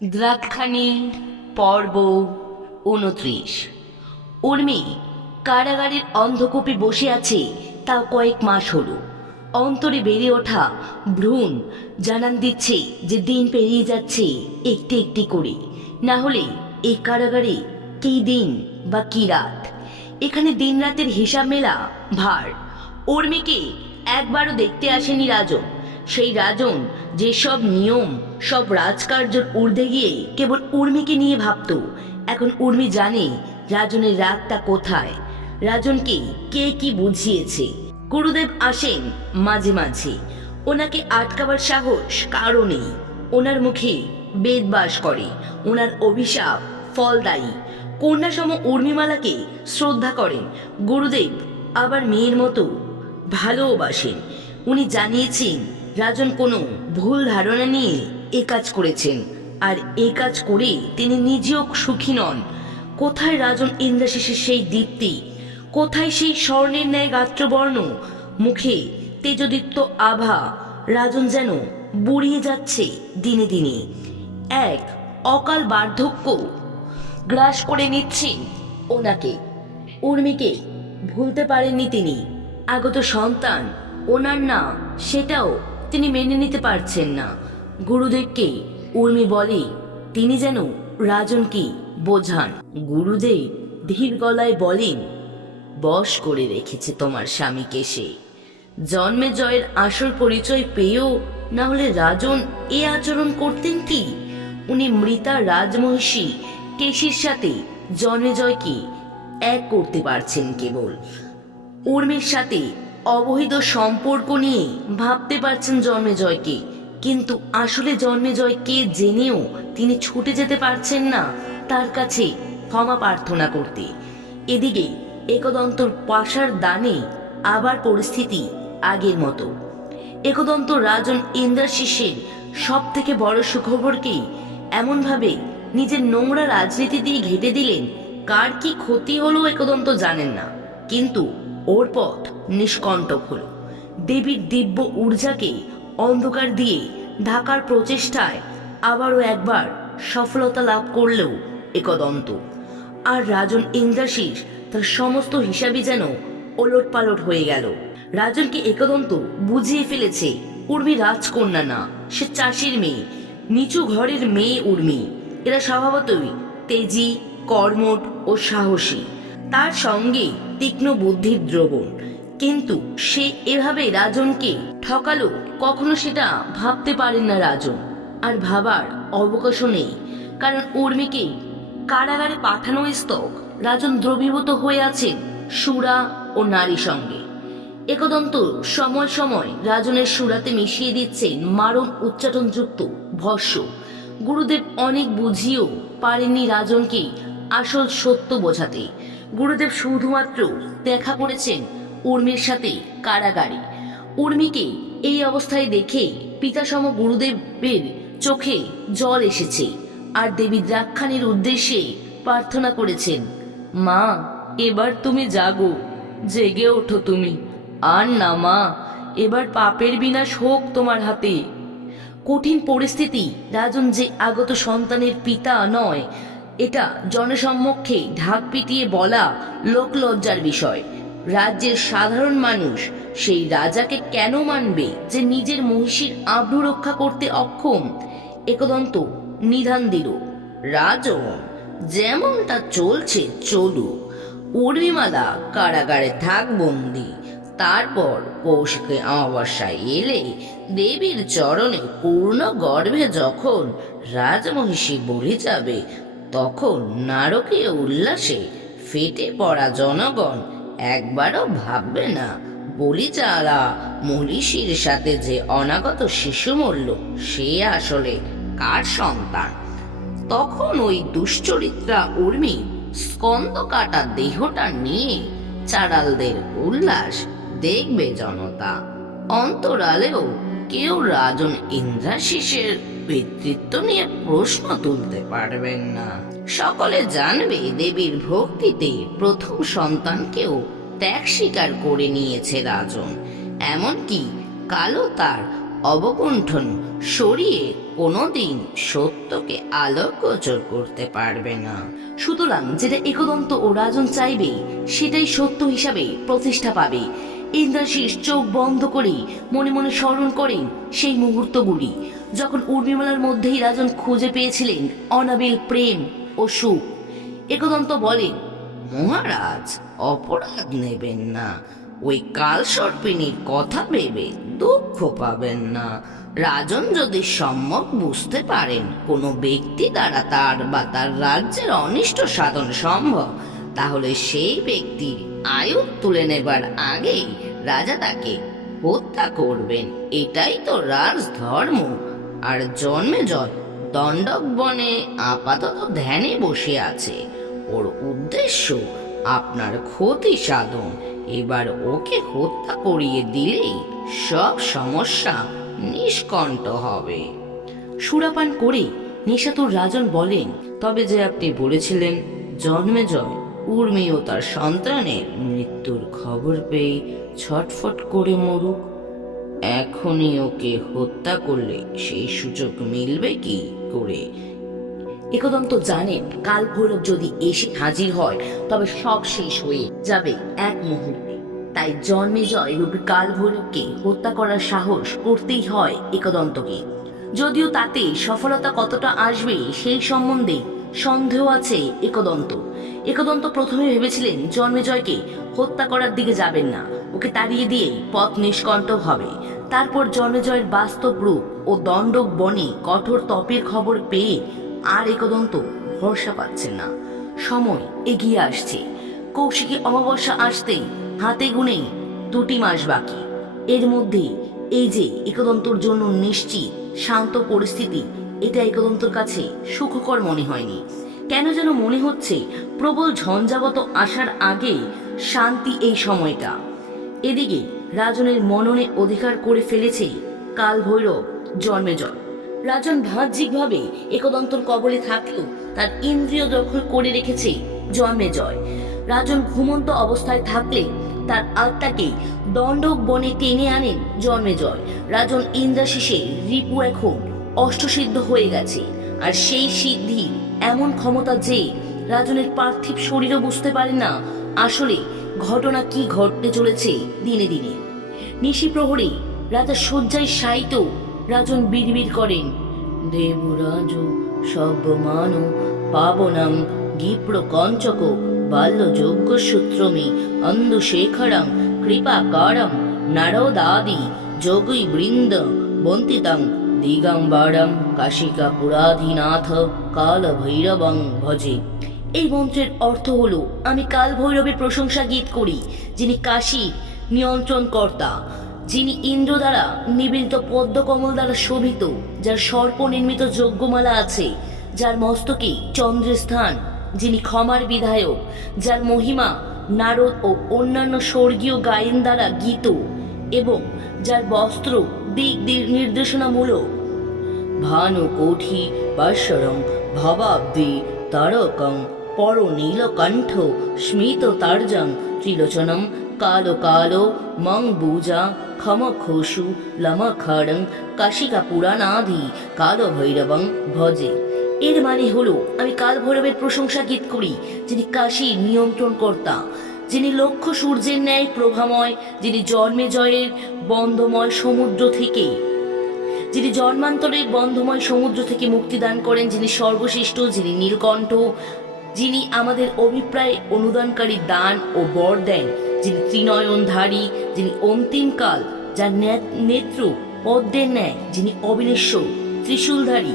দ্রাক্ষাণী পর্ব ২৯। উর্মি কারাগারের অন্ধকূপে বসে আছে, তাও কয়েক মাস হলো। অন্তরে বেড়ে ওঠা ভ্রূণ জানান দিচ্ছে যে দিন পেরিয়ে যাচ্ছে একটি একটি করে। না হলে এই কারাগারে কি দিন বা কি রাত। এখানে দিন রাতের হিসাব মেলা ভার। উর্মিকে একবারও দেখতে আসেনি রাজন। সেই রাজন যেসব নিয়ম, সব রাজকার্যের ঊর্ধ্বে গিয়ে কেবল উর্মিকে নিয়ে ভাবত, এখন উর্মি জানে রাজনের রাগটা কোথায়, রাজনকে কে কি বুঝিয়েছে। গুরুদেব আসেন মাঝে মাঝে, ওনাকে আটকাবার সাহস কারও নেই। ওনার মুখে বেদ বাস করে, ওনার অভিশাপ ফলদায়ী। কন্যা সম উর্মিমালাকে শ্রদ্ধা করেন গুরুদেব, আবার মেয়ের মতো ভালোবাসেন। উনি জানিয়েছেন রাজন কোনো ভুল ধারণা নিয়ে এ কাজ করেছেন, আর এ কাজ করে তিনি নিজেও সুখী নন। কোথায় রাজন ইন্দ্রাশিসের সেই দীপ্তি, কোথায় সেই স্বর্ণের ন্যায় গাত্রবর্ণ, মুখে তেজদীপ্ত আভা। রাজন যেন বুড়িয়ে যাচ্ছে দিনে দিনে। এক অকাল বার্ধক্য গ্রাস করে নিচ্ছেন ওনাকে। উর্মিকে ভুলতে পারেননি তিনি, আগত সন্তান ওনার না, সেটাও তিনি মেনে নিতে পারছেন না। গুরুদেবকে উর্মি বলে তিনি যেন রাজনকে বোঝান। গুরুদেব ধীর গলায় বলেন, বশ করে রেখেছে তোমার স্বামীকে সে। জন্মে জয়ের আসল পরিচয় পেয়েও না হলে রাজন এ আচরণ করতেন কি? উনি মৃতা রাজমহিষী কেশির সাথে জন্মেজয়কে এক করতে পারছেন কেবল। উর্মির সাথে অবৈধ সম্পর্ক নিয়ে ভাবতে পারছেন জন্মেজয়কে, কিন্তু আসলে জন্মেজয় কে জেনেও তিনি ছুটে যেতে পারছেন না তার কাছে ক্ষমা প্রার্থনা করতে। এদিকে একদন্তর পাশার দানে আবার পরিস্থিতি আগের মতো। একদন্ত রাজন ইন্দ্রাশিসের সব থেকে বড় সুখবরকে এমনভাবে নিজের নোংরা রাজনীতি দিয়ে ঘেঁটে দিলেন, কার কি ক্ষতি হলো একদন্ত জানেন না, কিন্তু ওর পথ নিষ্কণ্টক হল। দেবীর দিব্য ঊর্জাকে অন্ধকার দিয়ে ঢাকার প্রচেষ্টায় আবারও একবার সফলতা লাভ করলেও একদন্ত। আর রাজন ইন্দ্রাশিস তার সমস্ত হিসাবই যেন ওলটপালট হয়ে গেল। রাজনকে একদন্ত বুঝিয়ে ফেলেছে উর্মি রাজকন্যা না, সে চাষির মেয়ে, নিচু ঘরের মেয়ে উর্মি। এরা স্বভাবতই তেজি, কর্মঠ ও সাহসী, তার সঙ্গে তীক্ষ্ণ বুদ্ধির দ্রবণ। কিন্তু সে এভাবে রাজনকে ঠকালো কখনো সেটা ভাবতে পারেন না রাজন, আর ভাবার অবকাশও নেই। কারণ উর্মিকে কারাগারে পাঠানো স্তক রাজন দ্রবীভূত হয়ে আছেন সুরা ও নারী সঙ্গে। একদন্ত সময় সময় রাজনের সুরাতে মিশিয়ে দিচ্ছেন মারণ উচ্চাটনযুক্ত ভস্য। গুরুদেব অনেক বুঝিয়েও পারেননি রাজনকে আসল সত্য বোঝাতে। গুরুদেব শুধুমাত্র দেখা করেছেন উর্মির সাথে কারাগারে। উর্মিকে এই অবস্থায় দেখে পিতাসম গুরুদেবের চোখে জল এসেছে, আর দেবী দ্রাক্ষাণীর উদ্দেশ্যে প্রার্থনা করেছেন, মা এবার তুমি জাগো, জেগে ওঠো তুমি। আর না মা, এবার পাপের বিনাশ হোক তোমার হাতে। কঠিন পরিস্থিতি, রাজন যে আগত সন্তানের পিতা নয় এটা জনসম্মুখে ঢাক পিটিয়ে বলা লোকলজ্জার বিষয়। রাজ্যের সাধারণ মানুষ সেই রাজাকে কেন মানবে যে নিজের মহিষীর আব্রু রক্ষা করতে অক্ষম? একদন্ত নিধান দিল, রাজন যেমনটা চলছে চলুক, উর্মিমালা কারাগারে থাক বন্দি। তারপর কৌশিকে অমাবস্যায় এলে দেবীর চরণে পূর্ণ গর্ভে যখন রাজমহিষী বলি যাবে, তখন নারকীয় উল্লাসে ফেটে পড়া জনগণ একবারও ভাববে না বলি যারা মহিষীর সাথে যে অনাগত শিশু মরল সে আসলে কার সন্তান। তখন ওই দুশ্চরিত্রা উর্মি স্কন্দ কাটা দেহটা নিয়ে চাড়ালদের উল্লাস দেখবে জনতা। অন্তরালেও কেউ রাজন ইন্দ্রাশিসের পিতৃত্ব নিয়ে প্রশ্ন তুলতে পারবেন না। সকলে জানবে দেবীর ভক্তিতে প্রথম সন্তানকেও ত্যাগ স্বীকার করে নিয়েছে রাজন। এমনকি কালো তার অবগুণ্ঠন সরিয়ে কোনোদিন সত্যকে আলোকগোচর করতে পারবে না। সুতরাং যেটা একদন্ত ও রাজন চাইবে সেটাই সত্য হিসাবে প্রতিষ্ঠা পাবে। ইন্দ্রাশিস চোখ বন্ধ করে মনে মনে স্মরণ করেন সেই মুহূর্তগুলি, যখন উর্মিমালার মধ্যেই রাজন খুঁজে পেয়েছিলেন অনাবিল প্রেম ও সুখ। একদন্ত বলেন, মহারাজ, অপরাধ নেবেন না। ওই কালসর্পিনীর কথা ভেবে দুঃখ পাবেন না। রাজন যদি সম্যক বুঝতে পারেন কোনো ব্যক্তি দ্বারা তার বা তার রাজ্যের অনিষ্ট সাধন সম্ভব, তাহলে সেই ব্যক্তির আয়ু তুলে নেবার আগেই রাজা তাকে হত্যা করবেন। এটাই তো রাজধর্ম। আর জন্মেজয় দণ্ডক বনে আপাতত ধ্যানে বসে আছে। ওর উদ্দেশ্য আপনার ক্ষতি সাধন। এবার ওকে হত্যা করিয়ে দিলেই সব সমস্যা নিষ্কণ্ঠ হবে। সুরাপান করে নেশাতুর রাজন বলেন, তবে যে আপনি বলেছিলেন জন্মেজয় উর্মি ও তার সন্তানের মৃত্যুর খবর পেয়ে ছটফট করে মরুক, এখনই ওকে হত্যা করলে সেই সুযোগ মিলবে কি করে? একদন্ত জানেন কাল ভৈরব যদি এসে হাজির হয় তবে সব শেষ হয়ে যাবে এক মুহূর্তে। তাই জন্মেজয় রূপী কাল ভৈরবকে হত্যা করার সাহস করতেই হয় একদন্তকে। যদিও তাতে সফলতা কতটা আসবে সেই সম্বন্ধে সন্দেহ আছে একদন্ত। একদন্ত প্রথমে ভেবেছিলেন জন্মেজয়কে হত্যা করার দিকে যাবেন না, ওকে তাড়িয়ে দিয়েই পথ নিষ্কণ্ঠ হবে। তারপর জন্মেজয়ের বাস্তব রূপ ও দণ্ডক বনে কঠোর তপের খবর পেয়ে আর একদন্ত ভরসা পাচ্ছেন না। সময় এগিয়ে আসছে। কৌশিকী অমাবস্যা আসতেই হাতে গুনে 2টি মাস বাকি। এর মধ্যে এই যে একদন্তর জন্য নিশ্চিত শান্ত পরিস্থিতি, এটা একদন্তর কাছে সুখকর মনে হয়নি। কেন যেন মনে হচ্ছে প্রবল ঝঞ্ঝাবত আসার আগে শান্তি এই সময়টা। এদিকে রাজনের মননে অধিকার করে ফেলেছে কাল ভৈরব জন্মেজয়। রাজন বাহ্যিকভাবে একদন্তর কবলে থাকলেও তার ইন্দ্রিয় দখল করে রেখেছে জন্মেজয়। রাজন ঘুমন্ত অবস্থায় থাকলে তার আত্মাকে দণ্ডক বনে টেনে আনেন জন্মেজয়। রাজন ইন্দ্রাশিসে রিপু এখন অষ্টসিদ্ধ হয়ে গেছে, আর সেই সিদ্ধির এমন ক্ষমতা যে রাজনের পার্থিব শরীরও বুঝতে পারে না আসলে ঘটনা কি ঘটতে চলেছে দিনে দিনে। নিশি প্রহরে রাজা শয্যায় শায়িত রাজন বিড়বিড় করেন, দেবরাজ সব্যমান পাবনং গিপ্র কঞ্চক বাল্য যোগ্য সূত্রমে অন্ধশেখরং কৃপাকারং নারদাদি যোগী বৃন্দ বন্তিতং দিগম্বরং কাশিকা পুরাধীনাথ কাল ভৈরবং ভজে। এই মন্ত্রের অর্থ হলো, আমি কাল ভৈরবের প্রশংসা গীত করি, যিনি কাশীর নিয়ন্ত্রণ কর্তা, যিনি ইন্দ্র দ্বারা নিবেদিত পদ্মকমল দ্বারা শোভিত, যার সর্প নির্মিত যজ্ঞমালা আছে, যার মস্তকে চন্দ্রের স্থান, যিনি ক্ষমার বিধায়ক, যার মহিমা নারদ ও অন্যান্য স্বর্গীয় গায়েন দ্বারা গীত, এবং যার বস্ত্র দিক নির্দেশনামূলক। ভানু কোঠি পাশ্বরং ভবাব্দি তারকং পর নীলকণ্ঠ স্মিত তার্জং ত্রিলোচনম কালো কালো মং বুজা খমখোষু লমখড়ং কাশিকা পুরাণাধি কালো ভৈরবং ভজে। এর মানে হলো, আমি কাল ভৈরবের প্রশংসা গীত করি, যিনি কাশীর নিয়ন্ত্রণ কর্তা, যিনি লক্ষ সূর্যের ন্যায় প্রভাময়, যিনি জন্মেজয়ের বন্ধময় সমুদ্র থেকে যিনি জন্মান্তরের বন্ধময় সমুদ্র থেকে মুক্তিদান করেন, যিনি সর্বশ্রেষ্ঠ, যিনি নীলকণ্ঠ, যিনি আমাদের অভিপ্রায় অনুদানকারী দান ও বর দেন, যিনি ত্রিনয়নধারী, যিনি অন্তিমকাল, যার নেত্র পদ্মের ন্যায়, যিনি অবিনশ্বর ত্রিশূলধারী,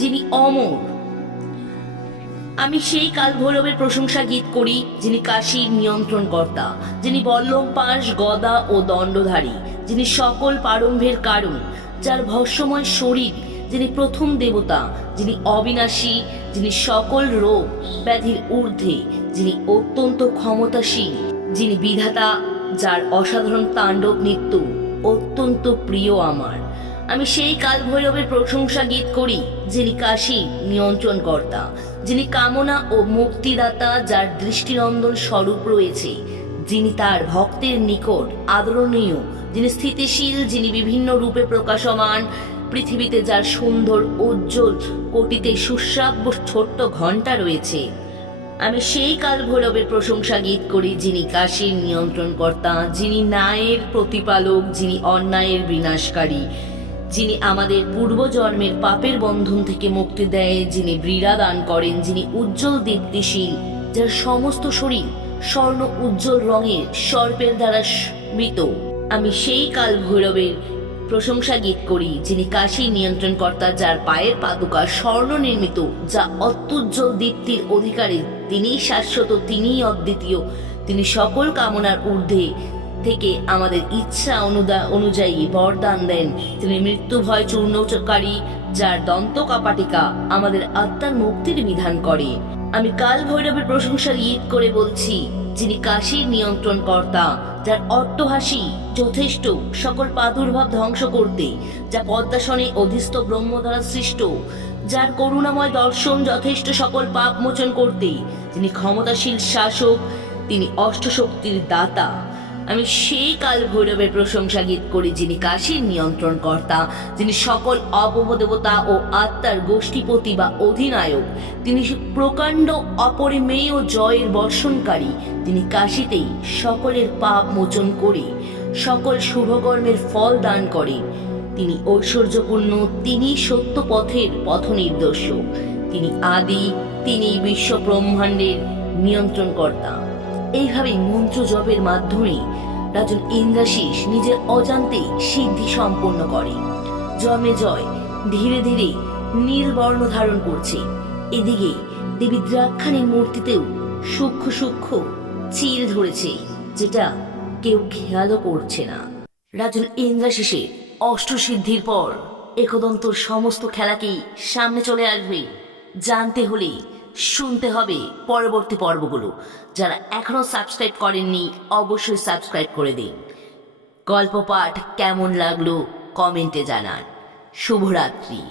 যিনি অমর। আমি সেই কাল ভৈরবের প্রশংসা গীত করি, যিনি কাশীর নিয়ন্ত্রণ কর্তা, যিনি বল্লম পাশ গদা ও দণ্ডধারী, যিনি সকল প্রারম্ভের কারণ, যার ভস্মময় শরীর, যিনি প্রথম দেবতা, যিনি অবিনাশী, যিনি সকল রোগ ব্যাধির ঊর্ধ্বে, যিনি অত্যন্ত ক্ষমতাশীল, যিনি বিধাতা, যার অসাধারণ তাণ্ডব নৃত্য অত্যন্ত প্রিয় আমার। আমি সেই কাল ভৈরবের প্রশংসা গীত করি, যিনি কাশী নিয়ন্ত্রণ কর্তা, যিনি কামনা ও মুক্তিদাতা, যার দৃষ্টিনন্দন স্বরূপ রয়েছে, যিনি তার ভক্তের নিকট আদরণীয়, যিনি স্থিতিশীল, যিনি বিভিন্ন রূপে প্রকাশমান, পৃথিবীতে যার সুন্দর উজ্জ্বল কোটিতে সুশ্রাব্য ছোট্ট ঘণ্টা রয়েছে, আমি সেই কাল ভৈরবের প্রশংসা গীত করি, যিনি কাশীর নিয়ন্ত্রণকর্তা, যিনি ন্যায়ের প্রতিপালক, যিনি অন্যায়ের বিনাশকারী, যিনি আমাদের পূর্বজন্মের পাপের বন্ধন থেকে মুক্তি দেয়, যিনি বীরা দান করেন, যিনি উজ্জ্বল দীপ্তিশীল, যার সমস্ত শরীর স্বর্ণ উজ্জ্বল রঙের সর্পের দ্বারা মৃত। আমি সেই কাল ভৈরবের প্রশংসা গীত করি, যিনি কাশীর নিয়ন্ত্রণকর্তা, যার পায়ের পাদুকা স্বর্ণ নির্মিত, যা অত্যুজ্জ্বল দীপ্তির অধিকারী। তিনিই শাশ্বত, তিনিই অদ্বিতীয়, তিনি সকল কামনার ঊর্ধ্বে থেকে আমাদের ইচ্ছা অনুযায়ী বরদান দেন। তিনি মৃত্যু ভয় চূর্ণকারী, যার দন্ত কাপাটিকা আমাদের আত্মার মুক্তির বিধান করে। আমি কাল ভৈরবের প্রশংসা গীত করে বলছি, যিনি কাশীর নিয়ন্ত্রণকর্তা, যার অট্টহাসি যথেষ্ট সকল প্রাদুর্ভাব ধ্বংস করতে, যা পদ্মাসনে অধিস্থ ব্রহ্ম দ্বারা সৃষ্ট, যার করুণাময় দর্শন যথেষ্ট সকল পাপ মোচন করতে, যিনি ক্ষমতাশীল শাসক, তিনি অষ্টশক্তির দাতা। আমি সেই কাল ভৈরবের প্রশংসা গীত করি, যিনি কাশীর নিয়ন্ত্রণকর্তা, যিনি সকল অপদেবতা ও আত্মার গোষ্ঠীপতি বা অধিনায়ক, তিনি প্রকাণ্ড অপরিমেয় জয়ের বর্ষণকারী। তিনি কাশীতেই সকলের পাপ মোচন করে সকল শুভকর্মের ফল দান করে। তিনি ঐশ্বর্যপূর্ণ, তিনি সত্য পথের পথ নির্দেশক, তিনি আদি, তিনি বিশ্ব ব্রহ্মাণ্ডের নিয়ন্ত্রণকর্তা। এইভাবেই মন্ত্র জপের মাধ্যমে রাজন ইন্দ্রাশিস নিজের অজান্তে সিদ্ধি সম্পন্ন করে। জন্মে জয় ধীরে ধীরে নীল বর্ণ ধারণ করছে। এদিকে দেবী দ্রাক্ষাণীর মূর্তিতেও সূক্ষ্ম সূক্ষ্ম চির ধরেছে, যেটা কেউ খেয়ালও করছে না। রাজন ইন্দ্রাশিসের অষ্টসিদ্ধির পর একদন্তর সমস্ত খেলাকেই সামনে চলে আসবে। জানতে হলে শুনতে হবে পরবর্তী পর্বগুলো। যারা এখনো সাবস্ক্রাইব করেননি অবশ্যই সাবস্ক্রাইব করে দিন। গল্প পাঠ কেমন লাগলো কমেন্টে জানান। শুভরাত্রি।